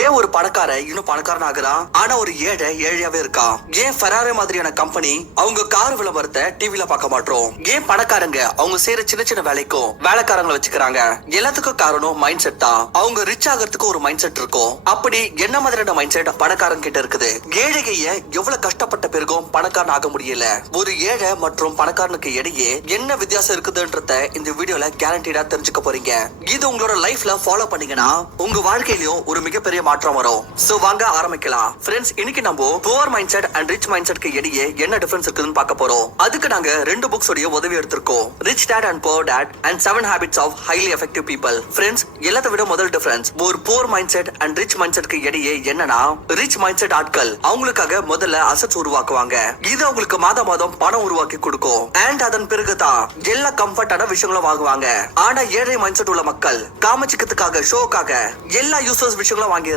ஏன் ஒரு பணக்கார இன்னும் பணக்காரன் ஆகுறான், ஆனா ஒரு ஏழை ஏழையாவே இருக்கான்? ஏன் ஃபெராரி மாதிரியான கம்பெனி அவங்க கார் விளம்பரத்தை டிவில பார்க்க மாட்டோம்? ஏன் பணக்காரங்க அவங்க செய்யற சின்ன சின்ன வேலைக்கும் வேலைக்காரங்களை வச்சுக்கிறாங்க? எல்லாத்துக்கும் காரணம் மைண்ட் செட் தான். அவங்க ரிச் ஆகிறதுக்கு ஒரு மைண்ட் செட் இருக்கும். அப்படி என்ன மாதிரியான மைண்ட் செட் பணக்காரன் கிட்ட இருக்குது? ஏழைகைய எவ்வளவு கஷ்டப்பட்ட பிறகும் பணக்காரன் ஆக முடியல. ஒரு ஏழை மற்றும் பணக்காரனுக்கு இடையே என்ன வித்தியாசம் இருக்குதுன்றத இந்த வீடியோல கேரண்டீடா தெரிஞ்சுக்க போறீங்க. இது உங்களோட லைஃப்ல ஃபாலோ பண்ணீங்கன்னா உங்க வாழ்க்கையிலும் ஒரு மிகப்பெரிய மாற்றம் வரும். சோ வாங்க ஆரம்பிக்கலாம். ஃப்ரெண்ட்ஸ், இன்னைக்கு நம்ம poor mindset and rich mind செட்க்கு இடையே என்ன டிஃபரன்ஸ் இருக்குதுன்னு பார்க்க போறோம். அதுக்கு நாங்க ரெண்டு புக்ஸ் உடைய உதவி எடுத்திருக்கோம். Rich dad and poor dad and 7 habits of highly effective people. Friends, எல்லாத்த விட முதல் டிஃபரன்ஸ் ஒரு poor mindset and rich mind செட்க்கு இடையே என்னன்னா, ரிச் மைண்ட் செட் ஆட்கள் அவங்களுக்காக முதல்ல அசெட்ஸ் உருவாக்குவாங்க. இது அவங்களுக்கு மாதம் மாதம் பணம் உருவாக்கி கொடுக்கும். அண்ட் அதன் பிறகுதான் எல்லா கம்ஃபர்டான விஷயங்களும் வாங்குவாங்க. ஆனா ஏழை மைண்ட் செட் உள்ள மக்கள் காமச்சிக்கத்துக்காக, ஷோக்காக எல்லா யூசர்ஸ் விஷயங்களும் வாங்கிடுறாங்க.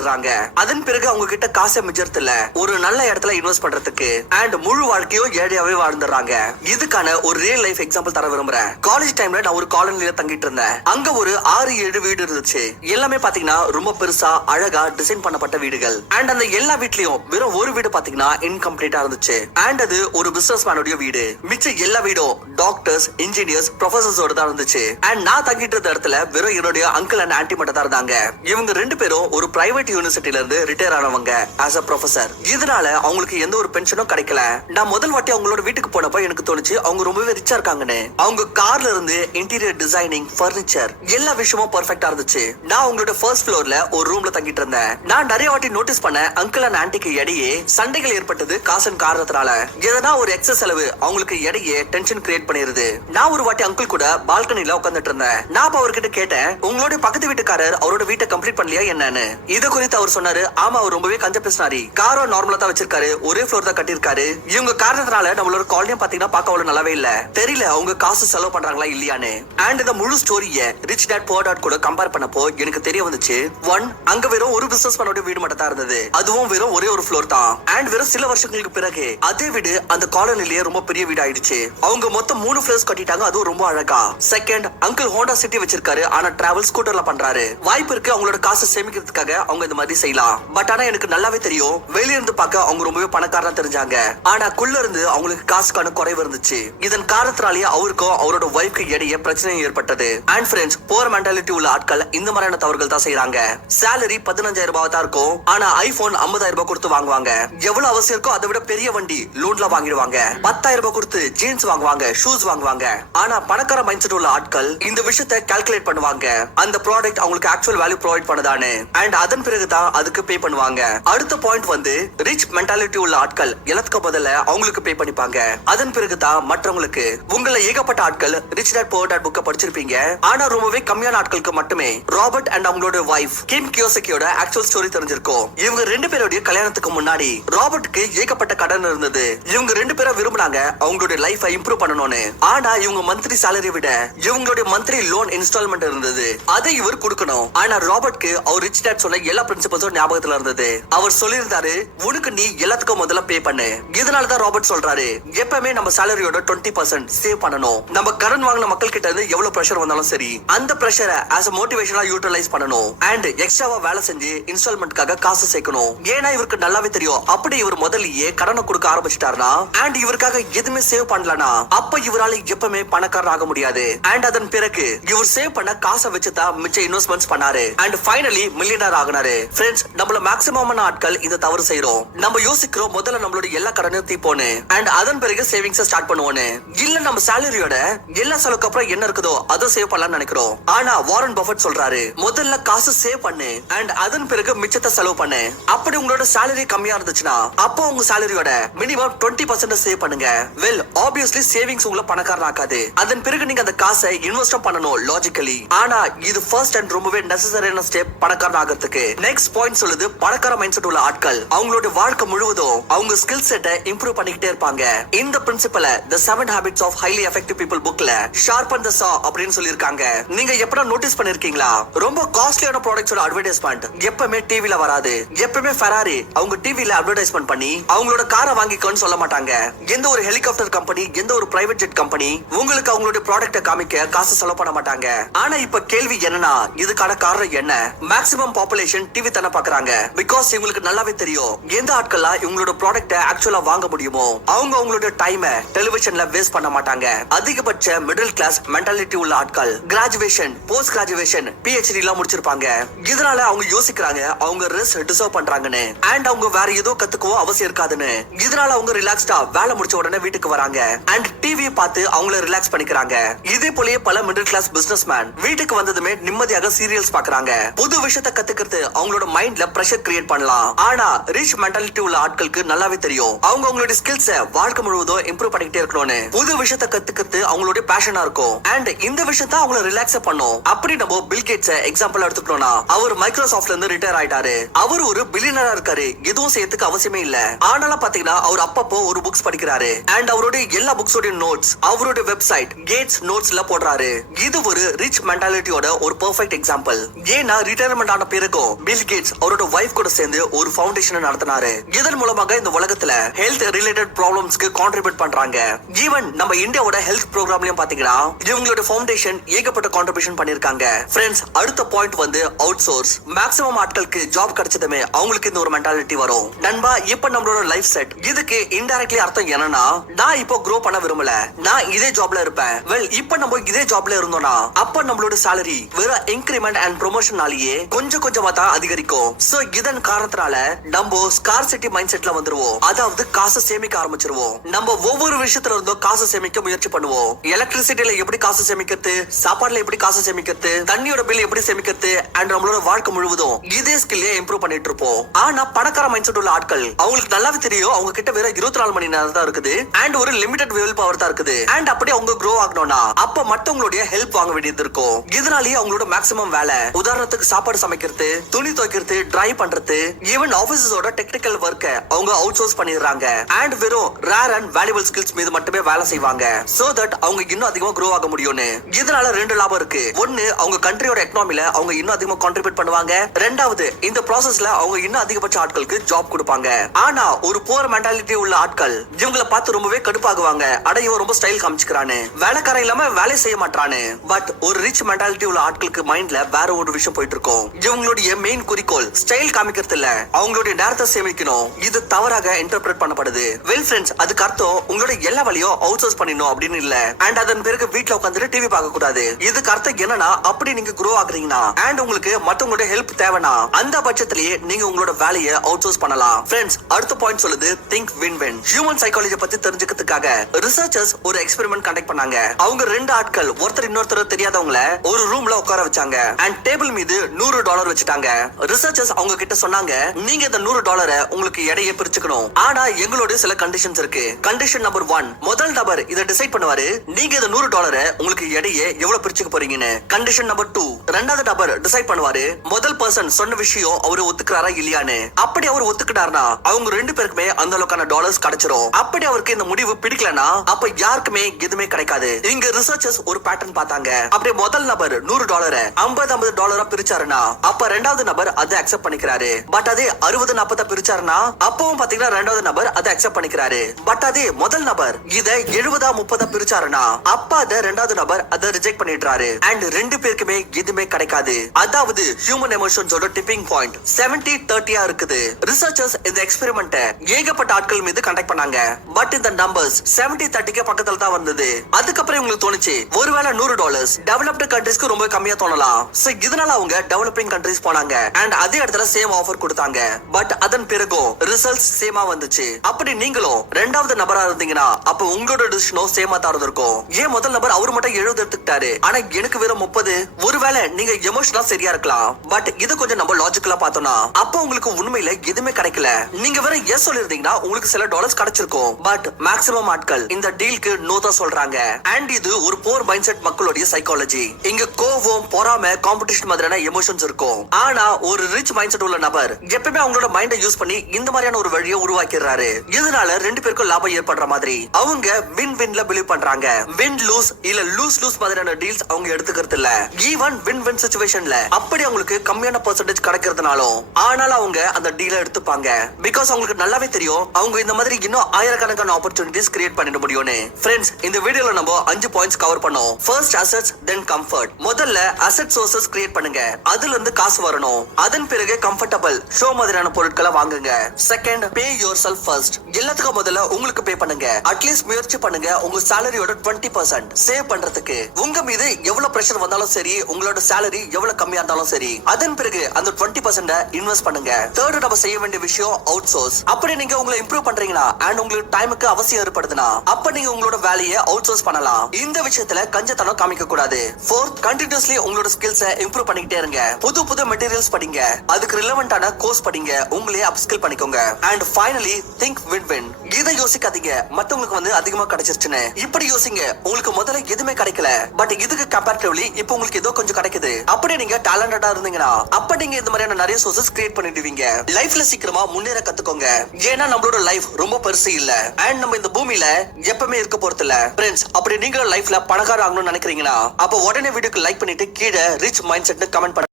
அதன் பிறகு அவங்க கிட்ட காசை மிச்சத்துல ஒரு நல்ல இடத்துல இன்வெஸ்ட் பண்றதுக்கு அண்ட் முழு வாழ்க்கையும் ஏழையாவே வாழ்ந்துடுறாங்க. இதுக்கான ஒரு ரியல் லைஃப் எக்ஸாம்பிள் தர விரும்புறேன். காலேஜ் டைம்ல நான் ஒரு காலனில தங்கிட்டு இருந்தேன். அங்க ஒரு 6-7 வீடு இருந்துச்சு. எல்லாமே பாத்தீங்கன்னா ரொம்ப பெருசா அழகா டிசைன் பண்ணப்பட்ட வீடுகள். அண்ட் அந்த எல்லா வீட்லயும் வெறும் ஒரு வீடு பாத்தீங்கன்னா இன்கம்ப்ளீட்டா இருந்துச்சு. அண்ட் அது ஒரு பிசினஸ் மேனுடைய வீடு. மிச்ச எல்லா வீடும் டாக்டர்ஸ், இன்ஜினியர்ஸ், ப்ரொஃபசர்ஸோட தான் இருந்துச்சு. அண்ட் நான் தங்கிட்டு இருந்த இடத்துல வெறும் என்னுடைய அங்கிள் அண்ட் ஆன்டி மட்டும் தான் இருந்தாங்க. இவங்க ரெண்டு பேரும் ஒரு பிரைவேட் யூனிவர்சிட்டில இருந்து ரிட்டையர் ஆனவங்க ஆஸ் அ ப்ரொஃபசர். இதனால அவங்களுக்கு எந்த ஒரு பென்ஷனும் கிடைக்கல. நான் முதல் வாட்டி அவங்களோட வீட்டுக்கு போனப்ப எனக்கு தோணுச்சு அவங்க ரொம்பவே ரிச்சா இருக்காங்கன்னு. அவங்க கார்ல இருந்து இன்டீரியர் டிசைனிங், பர்னிச்சர் எல்லா விஷயமும் பெர்ஃபெக்ட்டா இருந்துச்சு. நான் அவங்களோட ஃபர்ஸ்ட் ஃப்ளோர்ல ஒரு ரூம்ல தங்கிட்டு இருந்தேன். நான் நிறைய வாட்டி நோட்டீஸ் பண்ண அங்கிள் அண்ட் ஆன்டிக்கு இடையே சண்டைகள் ஏற்பட்டது காசன் காரணத்தினால. எதனா ஒரு எக்ஸஸ் செலவு அவங்களுக்கு இடையே டென்ஷன் கிரியேட் பண்ணிருது. நான் ஒரு வாட்டி அங்கிள் கூட பால்கனில உட்கார்ந்துட்டு இருந்தேன். நான் அவர்கிட்ட கேட்டேன், உங்களோட பக்கத்து வீட்டுக்காரர் அவரோட வீட்டை கம்ப்ளீட் பண்ணலையா என்னன்னு. இது குறித்து அவர் சொன்னாரு, ஆமா அவர் ரொம்பவே கஞ்ச பேசினாரி, காரம் நார்மலா தான் வச்சிருக்காரு, ஒரே ஃப்ளோர் தான் கட்டிருக்காரு. இவங்க காரணத்தினால நம்மளோட காலனியும் பாத்தீங்கன்னா பார்க்க அவ்வளவு நல்லாவே இல்ல. தெரியல அவங்க காசு செலவு பண்றாங்களா இல்லையான்னு. அண்ட் இந்த முழு ஸ்டோரிய ரிச் டாட் புவர் டாட் கூட கம்பேர் பண்ணப்போ எனக்கு தெரிய வந்துச்சு, ஒன், அங்க வெறும் ஒரு பிசினஸ் பண்ணோட வீடு மட்டும் தான் இருந்தது. அதுவும் வெறும் ஒரே ஒரு ஃப்ளோர் தான். அண்ட் வெறும் சில வருஷங்களுக்கு பிறகு அதே வீடு அந்த காலனிலேயே ரொம்ப பெரிய வீடு ஆயிடுச்சு. அவங்க மொத்தம் 3 ஃப்ளோர்ஸ் கட்டிட்டாங்க, அதுவும் ரொம்ப அழகா. செகண்ட், அங்கிள் ஹோண்டா சிட்டி வச்சிருக்காரு, ஆனா டிராவல் ஸ்கூட்டர்ல பண்றாரு. வாய்ப்பு இருக்கு அவங்களோட காசு சேமிக்கிறதுக்காக அவங்க இந்த மாதிரி செய்யலாம். பட் ஆனா எனக்கு நல்லாவே தெரியும், வெளிய இருந்து பார்க்க அவங்க ரொம்பவே பணக்காரனா தெரிஞ்சாங்க. ஆனா குள்ள இருந்து அவங்களுக்கு காசுக்கான குறைவு இருந்துச்சு. இதன் காரணத்தினாலேயே அவருக்கும் அவரோட வைஃப்க்கு இடையே பிரச்சனை ஏற்பட்டது. அண்ட் ஃப்ரெண்ட்ஸ், புவர் மென்டாலிட்டி உள்ள ஆட்கள் இந்த மாதிரியான தவறுகள் தான் செய்யறாங்க. சேலரி 15,000 ரூபாய் தான் இருக்கும், ஆனா ஐபோன் 50,000 ரூபாய் கொடுத்து வாங்குவாங்க. எவ்வளவு அவசியம் இருக்கோ அதை விட பெரிய வண்டி லோன்ல வாங்கிடுவாங்க. 10,000 ரூபாய் கொடுத்து ஜீன்ஸ் வாங்குவாங்க, ஷூஸ் வாங்குவாங்க. ஆனா பணக்கார மைண்ட் செட் உள்ள ஆட்கள் இந்த விஷயத்தை கால்குலேட் பண்ணுவாங்க, அந்த ப்ராடக்ட் அவங்களுக்கு ஆக்சுவல் வேல்யூ ப்ரொவைட் பண்ணதானே. அண்ட் அதன் பிறகுதான் அதுக்கு பே பண்ணுவாங்க. அடுத்த பாயிண்ட் வந்து, ரிச் மென்டாலிட்டி உள்ள ஆட்கள் எல்லாத்துக்கும் பதிலா அவங்களுக்கு பே பண்ணிப்பாங்க. அதன் பிறகுதான் மற்றவங்களுக்கு. உங்களை ஏகப்பட்ட ஆட்கள் ரிச் டாட் புவர் டாட் புக்க படிச்சிருப்பீங்க, ஆனா ரொம்பவே கம்மியான ஆட்களுக்கு மட்டுமே ராபர்ட் அண்ட் அவங்களோட வைஃப் கிம் கியோசகியோட ஆக்சுவல் ஸ்டோரி தெரிஞ்சிருக்கும். இவங்க ரெண்டு பேருடைய கல்யாணத்துக்கு முன்னாடி ராபர்ட்க்கு ஏகப்பட்ட கடன் இருந்தது. இவங்க ரெண்டு பேரும் விரும்பினாங்க அவங்களுடைய லைஃபை இம்ப்ரூவ் பண்ணணும்னு. ஆனா இவங்க மந்த்லி சாலரி விட இவங்களுடைய மந்த்லி லோன் இன்ஸ்டால்மெண்ட் இருந்தது, அதை இவர் கொடுக்கணும். ஆனா ராபர்ட்க்கு அவர் ரிச் டாட் சொன்ன எல்லா பிரின்சிபல்ஸும் ஞாபகத்துல இருந்தது. அவர் சொல்லியிருந்தாரு, உனக்கு நீ எல்லாத்துக்கும் முதல்ல பே பண்ணு. இதனாலதான் ராபர்ட் சொல்றாரு, எப்பவுமே நம்ம சாலரியோட 20% சேவ் பண்ணணும். நம்ம கடன் வாங்கின மக்கள் கிட்ட இருந்து எவ்வளவு பிரஷர் வந்தாலும் சரி, அந்த பிரஷரை ஆஸ் a மோட்டிவேஷனா யூட்டிலைஸ் பண்ணணும். அண்ட் எக்ஸ்ட்ராவா வேலை செஞ்சு இன்ஸ்டால்மெண்ட்காக காசு சேர்க்கணும். ஏன்னா இவருக்கு நல்லாவே தெரியும், அப்படி இவர் முதல்லயே கடனை கொடுக்க ஆரம்பிச்சிட்டாருனா அண்ட் இவருக்காக எதுவுமே சேவ் பண்ணலனா அப்ப இவரால எப்பவுமே பணக்காரர் ஆக முடியாது. அண்ட் அதன் பிறகு இவர் சேவ் பண்ண காசை வச்சுதான் மிச்ச இன்வெஸ்ட்மெண்ட்ஸ் பண்ணாரு. அண்ட் ஃபைனலி மில்லியனர் ஆகினாரு. ஃப்ரெண்ட்ஸ், நம்மள மேக்ஸிமமான ஆட்கள் இந்த தவறு செய்யறோம். நம்ம யோசிக்கிறோம் முதல்ல நம்மளோட எல்லா கடனையும் தீப்போன்னு, அண்ட் அதன் பிறகு சேவிங்ஸ் ஸ்டார்ட் பண்ணுவோன்னு. இல்ல நம்ம சேலரியோட எல்லா செலவுக்கு அப்புறம் என்ன இருக்குதோ அதை சேவ் பண்ணலாம்னு நினைக்கிறோம். ஆனா வாரன் பஃபெட் சொல்றாரு, முதல்ல காசு சேவ் பண்ணு அண்ட் அதன் பிறகு மிச்சத்தை செலவு பண்ணு. அப்படி உங்களோட சேலரி கம்மியா இருந்துச்சுன்னா அப்போ உங்க சேலரியோட மினிமம் 20% சேவ் பண்ணுங்க. வெல், ஆப்வியஸ்லி சேவிங்ஸ் உங்களை பணக்காரன் ஆக்காது. அதன் பிறகு நீங்க அந்த காசை இன்வெஸ்ட் பண்ணணும் லாஜிக்கலி. ஆனா இது ஃபர்ஸ்ட் அண்ட் ரொம்பவே நெசசரியான ஸ்டெப் பணக்காரன் ஆகிறதுக்கு. நெக்ஸ்ட் பாயிண்ட் சொல்லுது, பணக்கார மைண்ட் செட் உள்ள ஆட்கள் அவங்களோட வாழ்க்கை முழுவதும் அவங்க ஸ்கில் செட்டை இம்ப்ரூவ் பண்ணிக்கிட்டே இருப்பாங்க. இந்த பிரின்சிபலை The 7 Habits of Highly Effective People புக்ல ஷார்பன் தி சா அப்படின்னு சொல்லிருக்காங்க. நீங்க எப்படா நோட்டீஸ் பண்ணிருக்கீங்களா, ரொம்ப காஸ்ட்லியான ப்ராடக்ட்ஸோட அட்வர்டைஸ்மெண்ட் எப்பவுமே டிவில வராது. எப்பவுமே ஃபெராரி அவங்க டிவில அட்வர்டைஸ்மெண்ட் பண்ணி அவங்களோட காரை வாங்கிக்கோன்னு சொல்ல மாட்டாங்க. எந்த ஒரு ஹெலிகாப்டர் கம்பெனி, எந்த ஒரு பிரைவேட் ஜெட் கம்பெனி உங்களுக்கு அவங்களோட ப்ராடக்ட்டை காமிக்க காசு செலவு பண்ண மாட்டாங்க. ஆனா இப்ப கேள்வி என்னன்னா, இதுக்கான காரணம் என்ன? மேக்ஸிமம் பாப்புலேஷன் டெலிவிஷன் டிவி தானே பாக்குறாங்க. பிகாஸ் இவங்களுக்கு நல்லாவே தெரியும் எந்த ஆட்கள்லாம் இவங்களோட ப்ராடக்ட்ட ஆக்சுவலா வாங்க முடியுமோ அவங்க அவங்களோட டைமை டெலிவிஷன்ல வேஸ்ட் பண்ண மாட்டாங்க. அதிகபட்ச மிடில் கிளாஸ் மென்டாலிட்டி உள்ள ஆட்கள் கிராஜுவேஷன், போஸ்ட் கிராஜுவேஷன், PhD எல்லாம் முடிச்சிருப்பாங்க. இதனால அவங்க யோசிக்கிறாங்க அவங்க ரெஸ்ட் டிசர்வ் பண்றாங்கன்னு, அண்ட் அவங்க வேற ஏதோ கத்துக்கவோ அவசியம் இருக்காதுன்னு. இதனால அவங்க ரிலாக்ஸ்டா வேலை முடிச்ச உடனே வீட்டுக்கு வராங்க அண்ட் டிவி பார்த்து அவங்கள ரிலாக்ஸ் பண்ணிக்கிறாங்க. இதே போலயே பல மிடில் கிளாஸ் பிசினஸ் மேன் வீட்டுக்கு வந்ததுமே நிம்மதியாக சீரியல்ஸ் பாக்குறாங்க. புது விஷயத்தை கத்துக்கிறது அவங்களோட மைண்ட்ல பிரஷர் கிரியேட் பண்ணலாம். ஆனா ரிச் மென்டாலிட்டி உள்ள ஆட்களுக்கு நல்லாவே தெரியும் அவங்க அவங்களோட ஸ்கில்ஸ் வாழ்க்கை முழுவதும் இம்ப்ரூவ் பண்ணிக்கிட்டே இருக்கணும்னு. புது விஷயத்தை கத்துக்கிறது அவங்களோட பேஷனா இருக்கும் அண்ட் இந்த விஷயத்த அவங்கள ரிலாக்ஸ் பண்ணும். அப்படி நம்ம பில் கேட்ஸ் எக்ஸாம்பிள் எடுத்துக்கணும்னா அவர் மைக்ரோசாஃப்ட்ல இருந்து ரிட்டையர் ஆயிட்டாரு. அவர் ஒரு பில்லியனரா இருக்காரு, எதுவும் செய்யறதுக்கு அவசியமே இல்ல. ஆனாலும் பாத்தீங்கன்னா அவர் அப்பப்போ ஒரு புக்ஸ் படிக்கிறாரு அண்ட் அவருடைய எல்லா புக்ஸோட நோட்ஸ் அவரோட வெப்சைட் கேட்ஸ் நோட்ஸ்ல போடுறாரு. இது ஒரு ரிச் மென்டாலிட்டியோட ஒரு பெர்ஃபெக்ட் எக்ஸாம்பிள். ஏன்னா ரிட்டையர்மெண்ட் ஆன பிறகும் பில் கேட்ஸ் அவரோட வைஃப் கூட சேர்ந்து ஒரு ஃபவுண்டேஷன் நடத்தினாரு. இதன் மூலமாக இந்த உலகத்துல ஹெல்த் ரிலேட்டட் ப்ராப்ளம்ஸ்க்கு கான்ட்ரிபியூட் பண்றாங்க. ஈவன் நம்ம இந்தியாவோட ஹெல்த் ப்ரோக்ராம்லயும் பாத்தீங்கன்னா இவங்களோட ஃபவுண்டேஷன் ஏகப்பட்ட கான்ட்ரிபியூஷன் பண்ணிருக்காங்க. ஃப்ரெண்ட்ஸ், அடுத்த பாயிண்ட் வந்து அவுட் சோர்ஸ். மேக்ஸிமம் ஆட்களுக்கு ஜாப் கிடைச்சதுமே அவங்களுக்கு இந்த ஒரு மென்டாலிட்டி வரும். நண்பா, இப்ப நம்மளோட லைஃப் செட். இதுக்கு இன்டைரக்ட்லி அர்த்தம் என்னன்னா நான் இப்போ க்ரோ பண்ண விரும்பல, நான் இதே ஜாப்ல இருப்பேன். வெல், இப்ப நம்ம இதே ஜாப்ல இருந்தோம்னா அப்ப நம்மளோட salary வெறும் இன்கிரிமெண்ட் அண்ட் ப்ரொமோஷனாலேயே கொஞ்சம் கொஞ்சமா தான் அதிகரிக்கும். சோ இதன் காரணத்தினால நம்ம ஸ்கார்சிட்டி மைண்ட் செட்ல வந்துருவோம். அதாவது காசு சேமிக்க ஆரம்பிச்சிருவோம். நம்ம ஒவ்வொரு விஷயத்துல இருந்தும் காசு சேமிக்க முயற்சி பண்ணுவோம். எலக்ட்ரிசிட்டில எப்படி காசு சேமிக்கிறது, சாப்பாடுல எப்படி காசு சேமிக்கிறது, தண்ணியோட பில் எப்படி சேமிக்கிறது அண்ட் நம்மளோட வாழ்க்கை முழுவதும் இதே ஸ்கில்லே இம்ப்ரூவ் பண்ணிட்டு இருப்போம். ஆனா பணக்கார மைண்ட் செட் உள்ள ஆட்கள் அவங்களுக்கு நல்லாவே தெரியும் அவங்க கிட்ட வேற 24 மணி நேரம் தான் இருக்குது அண்ட் ஒரு லிமிடெட் வில் பவர் தான் இருக்குது. அண்ட் அப்படி அவங்க க்ரோ ஆகணும்னா அப்ப மத்தவங்களுடைய ஹெல்ப் வாங்க வேண்டியது இருக்கும். இதனாலேயே அவங்களோட மேக்ஸிமம் வேலை, உதாரணத்துக்கு சாப்பாடு சமைக்கிறது, துணி துவைக்கிறது, டிரை பண்றது, ஈவன் ஆபீஸோட டெக்னிக்கல் ஒர்க்க அவங்க அவுட் சோர்ஸ் பண்ணிடுறாங்க அண்ட் வெறும் ரேர் அண்ட் வேல்யூபிள் ஸ்கில்ஸ் மீது மட்டுமே வேலை செய்வாங்க. சோ தட் அவங்க இன்னும் அதிகமா க்ரோ ஆக முடியும்னு. இதனால ரெண்டு லாபம் இருக்கு. ஒன்னு, அவங்க கண்ட்ரியோட எக்கனாமில அவங்க இன்னும் அதிகமா கான்ட்ரிபியூட் பண்ணுவாங்க. ரெண்டாவது, இந்த ப்ராசஸ்ல அவங்க இன்னும் அதிகபட்ச ஆட்களுக்கு ஜாப் கொடுப்பாங்க. ஆனா ஒரு புவர் மென்டாலிட்டி உள்ள ஆட்கள் இவங்களை பார்த்து ரொம்பவே கடுப்பாகுவாங்க. அட இவன் ரொம்ப ஸ்டைல் காமிச்சுக்கிறானு, வேலைக்காரன் இல்லாம வேலை செய்ய மாட்டானு. பட் ஒரு ரிச் மென்டாலிட்டி உள்ள ஆட்களுக்கு மைண்ட்ல வேற ஒரு விஷயம் போயிட்டு இருக்கும். இவங்களுடைய மெயின் குறிக்கோள் ஸ்டைல் காமிக்கிறது இல்ல, அவங்களுடைய நேரத்தை சேமிக்கணும். இது தவறாக இன்டர்பிரட் பண்ணப்படுது. வெல் ஃப்ரெண்ட்ஸ், அதுக்கு அர்த்தம் உங்களோட எல்லா வேலையும் அவுட் சோர்ஸ் பண்ணிடணும் அப்படின்னு இல்ல. அண்ட் அதன் பிறகு வீட்டுல உட்காந்துட்டு டிவி பார்க்க கூடாது. இதுக்கு அர்த்தம் என்னன்னா அப்படி நீங்க க்ரோ ஆகுறீங்கன்னா அண்ட் உங்களுக்கு மத்தவங்களோட ஹெல்ப் தேவைனா அந்த பட்சத்திலேயே நீங்க உங்களோட வேலையை அவுட் சோர்ஸ் பண்ணலாம். ஃப்ரெண்ட்ஸ், அடுத்த பாயிண்ட் சொல்லுது think win win. Human psychology பத்தி தெரிஞ்சுக்கிறதுக்காக ரிசர்ச்சர்ஸ் ஒரு எக்ஸ்பெரிமெண்ட் கண்டக்ட் பண்ணாங்க. அவங்க ரெண்டு ஆட்கள் ஒருத்தர் இன்னொருத்தர் தெரியாதவங்கள ஒரு ரூம்ல உட்கார வச்சாங்க அண்ட் டேபிள் மீது $100 வச்சுட்டாங்க. ரிசர்ச்சர்ஸ் அவங்க கிட்ட சொன்னாங்க, நீங்க இந்த $100 உங்களுக்கு எடையை பிரிச்சுக்கணும். ஆனா எங்களோட சில கண்டிஷன்ஸ் இருக்கு. கண்டிஷன் நம்பர் 1, முதல் நபர் இதை டிசைட் பண்ணுவாரு நீங்க இந்த $100 உங்களுக்கு எடையை எவ்வளவு பிரிச்சுக்க போறீங்கன்னு. கண்டிஷன் நம்பர் 2, ரெண்டாவது நபர் டிசைட் பண்ணுவாரு முதல் பர்சன் சொன்ன விஷயம் அவரு ஒத்துக்கிறாரா இல்லையான்னு. அப்படி அவர் ஒத்துக்கிட்டாருனா அவங்க ரெண்டு பேருக்குமே அந்த அளவுக்கான டாலர்ஸ் கிடைச்சிரும். அப்படி அவருக்கு இந்த முடிவு பிடிக்கலனா அப்ப யாருக்குமே எதுவுமே கிடைக்காது. இங்க ரிசர்ச்சர்ஸ் ஒரு பேட்டர்ன் பார்த்தாங்க. அப்படி முதல் நபர் $100 $50 பிரிச்சாருனா அப்ப ரெண்டாவது நபர் அதை அக்செப்ட் பண்ணிக்கிறாரு. பட் அதே 60-40 பிரிச்சாருனா அப்பவும் பாத்தீங்கன்னா ரெண்டாவது நபர் அதை அக்செப்ட் பண்ணிக்கிறாரு. பட் அதே முதல் நபர் இத 70-30 பிரிச்சாருனா அப்ப அத ரெண்டாவது நபர் அதை ரிஜெக்ட் பண்ணிடுறாரு. அண்ட் ரெண்டு பேருக்குமே எதுவுமே கிடைக்காது. அதாவது ஹியூமன் எமோஷன்ஸோட டிப்பிங் பாயிண்ட் 70-30 இருக்குது. ரிசர்ச்சர்ஸ் இந்த எக்ஸ்பெரிமெண்ட் ஏகப்பட்ட ஆட்கள் மீது கண்டக்ட் பண்ணாங்க. பட் இந்த நம்பர்ஸ் 70-30 பக்கத்துல தான் வந்தது. அதுக்கப்புறம் உங்களுக்கு தோணுச்சு ஒருவேளை $100 டெவலப்டு கண்ட்ரீஸ்க்கு ரொம்ப கம்மியா தோணலாம். சோ இதனால அவங்க டெவலப்பிங் கண்ட்ரீஸ் போனாங்க அண்ட் அதே இடத்துல சேம் ஆஃபர் கொடுத்தாங்க. பட் அதன் பிறகும் ரிசல்ட்ஸ் சேமா வந்துச்சு. அப்படி நீங்களும் ரெண்டாவது நபரா இருந்தீங்கன்னா அப்ப உங்களோட டிசிஷனும் சேமா தான் இருக்கும். ஏன் முதல் நபர் அவர் மட்டும் 70 எடுத்துக்கிட்டாரு ஆனா எனக்கு வெறும் 30? ஒருவேளை நீங்க எமோஷனலா சரியா இருக்கலாம். பட் இது கொஞ்சம் நம்ம லாஜிக்கலா பார்த்தோம்னா அப்ப உங்களுக்கு உண்மையில எதுவுமே கிடைக்கல. நீங்க வேற எஸ் சொல்லிருந்தீங்கன்னா உங்களுக்கு சில டாலர்ஸ் கிடைச்சிருக்கும். பட் மேக்ஸிமம் ஆட்கள் இந்த டீலுக்கு நோ தான் சொல்றாங்க. அண்ட் இது ஒரு போர் மைண்ட் செட் மக்களுடைய சைக்காலஜி. இங்க கோவம், பொறாமை, காம்படிஷன் மாதிரியான எமோஷன்ஸ் இருக்கும். ஆனா ஒரு ரிச் மைண்ட் செட் உள்ள நபர் எப்பவுமே அவங்களோட மைண்டை யூஸ் பண்ணி இந்த மாதிரியான ஒரு வழியை உருவாக்கிடுறாரு. இதனால ரெண்டு பேருக்கும் லாபம் ஏற்படுற மாதிரி அவங்க வின் வின்ல பிலீவ் பண்றாங்க. வின் லூஸ் இல்ல லூஸ் லூஸ் மாதிரியான டீல்ஸ் அவங்க எடுத்துக்கிறது இல்ல. ஈவன் வின் வின் சிச்சுவேஷன்ல அப்படி அவங்களுக்கு கம்மியான பெர்சன்டேஜ் கிடைக்கிறதுனாலும் ஆனாலும் அவங்க அந்த டீலை எடுத்துப்பாங்க. பிகாஸ் அவங்களுக்கு நல்லாவே தெரியும் அவங்க இந்த மாதிரி இன்னும் ஆயிரக்கணக்கான ஆப்பர்ச்சுனிட்டிஸ் கிரியேட் பண்ணிட முடியும்னு. ஃப்ரெண்ட்ஸ், இந்த வீடியோல நம்ம 5 பாயிண்ட்ஸ் கவர் பண்ணோம். ஃபர்ஸ்ட், அசெட்ஸ், தென் கம்ஃபர்ட். முதல்ல அசெட் சோர்சஸ் கிரியேட் பண்ணுங்க. அதுல இருந்து காசு வரணும். பண்ணணும். அதன் பிறகு கம்ஃபர்டபிள் ஷோ மாதிரியான பொருட்களை வாங்குங்க. Second, pay your self first. எல்லாத்துக்கும் முதல்ல உங்களுக்கு பே பண்ணுங்க. அட்லீஸ்ட் முயற்சி பண்ணுங்க உங்க சேலரியோட 20% சேவ் பண்றதுக்கு. உங்க மீது எவ்வளவு பிரஷர் வந்தாலும் சரி, உங்களோட சேலரி எவ்வளவு கம்மியா இருந்தாலும் சரி, அதன் பிறகு அந்த 20% இன்வெஸ்ட் பண்ணுங்க. தேர்ட், நம்ம செய்ய வேண்டிய விஷயம் அவுட் சோர்ஸ். அப்படி நீங்க உங்களை இம்ப்ரூவ் பண்றீங்களா அண்ட் உங்களுக்கு டைமுக்கு அவசியம் ஏற்படுதுன்னா அப்ப நீங்க உங்களோட வேலையை அவுட் சோர்ஸ் பண்ணலாம். இந்த விஷயத்துல கஞ்சத்தனம் காமிக்க கூடாது. ஃபோர்த், கண்டினியூஸ்லி உங்களோட ஸ்கில்ஸை இம்ப்ரூவ் பண்ணிக்கிட்டே இருங்க. புது புது மெட்டீரியல்ஸ் படிங்க, அதுக்கு ரிலவெண்டான கோர்ஸ் படிங்க, உங்களே அப்ஸ்கில் பண்ணிக்கோங்க. And finally, think win win. இதை யோசிக்காதீங்க மத்தவங்களுக்கு அதிகமா கிடைச்சிருச்சுன்னு. இப்படி யோசிங்க, உங்களுக்கு முதல்ல எதுவுமே கிடைக்கல, பட் இதுக்கு கம்பேரிட்டிவ்லி இப்போ உங்களுக்கு ஏதோ கொஞ்சம் கிடைக்குது. அப்படி நீங்க டேலண்டடா இருந்தீங்கன்னா அப்ப நீங்க இந்த மாதிரியான நிறைய சோர்சஸ் கிரியேட் பண்ணிடுவீங்க. லைஃப்ல சீக்கிரமா முன்னேற கத்துக்கோங்க. ஏன்னா நம்மளோட லைஃப் ரொம்ப பெருசு இல்ல அண்ட் நம்ம இந்த பூமியில எப்பவுமே இருக்க போறது இல்ல. ஃப்ரெண்ட்ஸ், அப்படி நீங்க லைஃப்ல பணக்கார ஆகணும்னு நினைக்கிறீங்கன்னா அப்ப உடனே வீடியோக்கு லைக் பண்ணிட்டு கீழே ரிச் மைண்ட் செட் கமெண்ட் பண்ணுங்க.